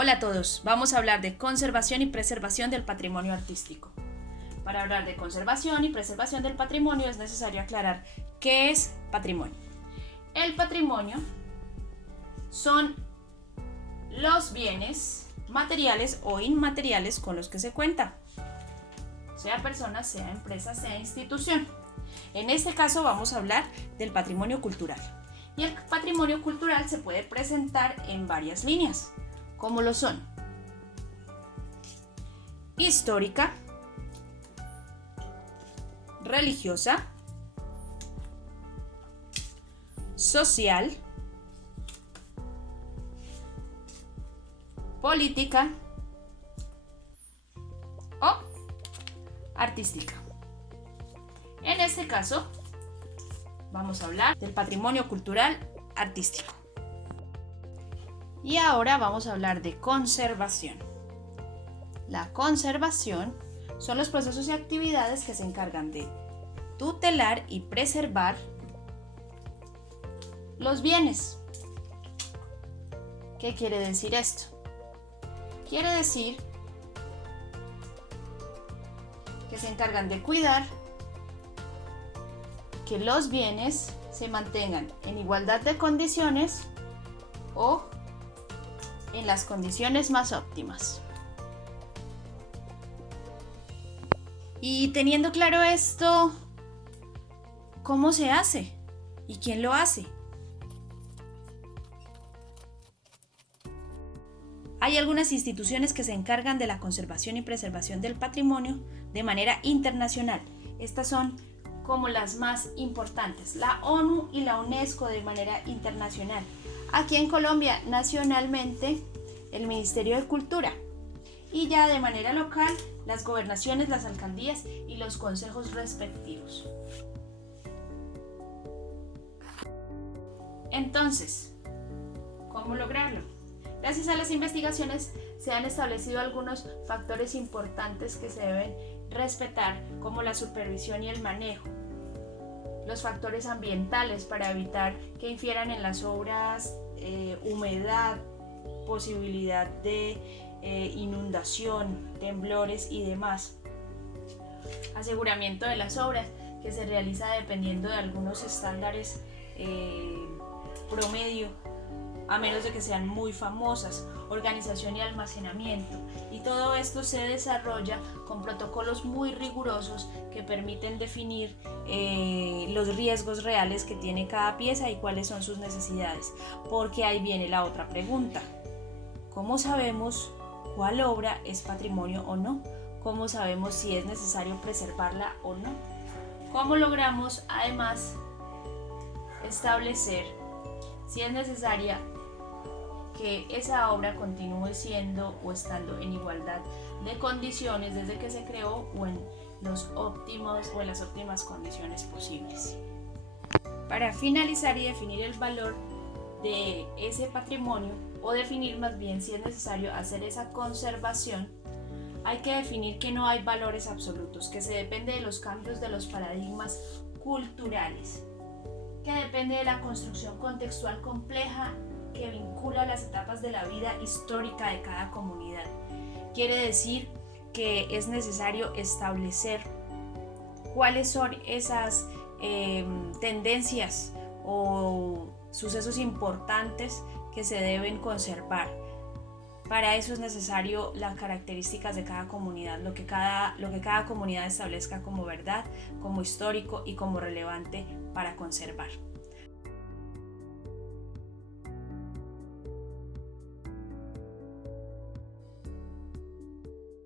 Hola a todos, vamos a hablar de conservación y preservación del patrimonio artístico. Para hablar de conservación y preservación del patrimonio es necesario aclarar qué es patrimonio. El patrimonio son los bienes materiales o inmateriales con los que se cuenta, sea persona, sea empresa, sea institución. En este caso vamos a hablar del patrimonio cultural. Y el patrimonio cultural se puede presentar en varias líneas, como lo son histórica, religiosa, social, política o artística. En este caso, vamos a hablar del patrimonio cultural artístico. Y ahora vamos a hablar de conservación. La conservación son los procesos y actividades que se encargan de tutelar y preservar los bienes. ¿Qué quiere decir esto? Quiere decir que se encargan de cuidar que los bienes se mantengan en igualdad de condiciones o en las condiciones más óptimas. Y teniendo claro esto, ¿cómo se hace? ¿Y quién lo hace? Hay algunas instituciones que se encargan de la conservación y preservación del patrimonio de manera internacional. Estas son como las más importantes, la ONU y la UNESCO de manera internacional. Aquí en Colombia, nacionalmente, el Ministerio de Cultura. Y ya de manera local, las gobernaciones, las alcaldías y los consejos respectivos. Entonces, ¿cómo lograrlo? Gracias a las investigaciones se han establecido algunos factores importantes que se deben respetar, como la supervisión y el manejo. Los factores ambientales para evitar que infieran en las obras humedad, posibilidad de inundación, temblores y demás. Aseguramiento de las obras, que se realiza dependiendo de algunos estándares promedio, a menos de que sean muy famosas. Organización y almacenamiento, y todo esto se desarrolla con protocolos muy rigurosos que permiten definir los riesgos reales que tiene cada pieza y cuáles son sus necesidades, porque ahí viene la otra pregunta: ¿cómo sabemos cuál obra es patrimonio o no? ¿Cómo sabemos si es necesario preservarla o no? ¿Cómo logramos además establecer si es necesaria que esa obra continúe siendo o estando en igualdad de condiciones desde que se creó o en las óptimas condiciones posibles? Para finalizar y definir el valor de ese patrimonio, o definir más bien si es necesario hacer esa conservación, hay que definir que no hay valores absolutos, que se depende de los cambios de los paradigmas culturales, que depende de la construcción contextual compleja que vincula las etapas de la vida histórica de cada comunidad. Quiere decir que es necesario establecer cuáles son esas tendencias o sucesos importantes que se deben conservar. Para eso es necesario las características de cada comunidad, lo que cada comunidad establezca como verdad, como histórico y como relevante para conservar.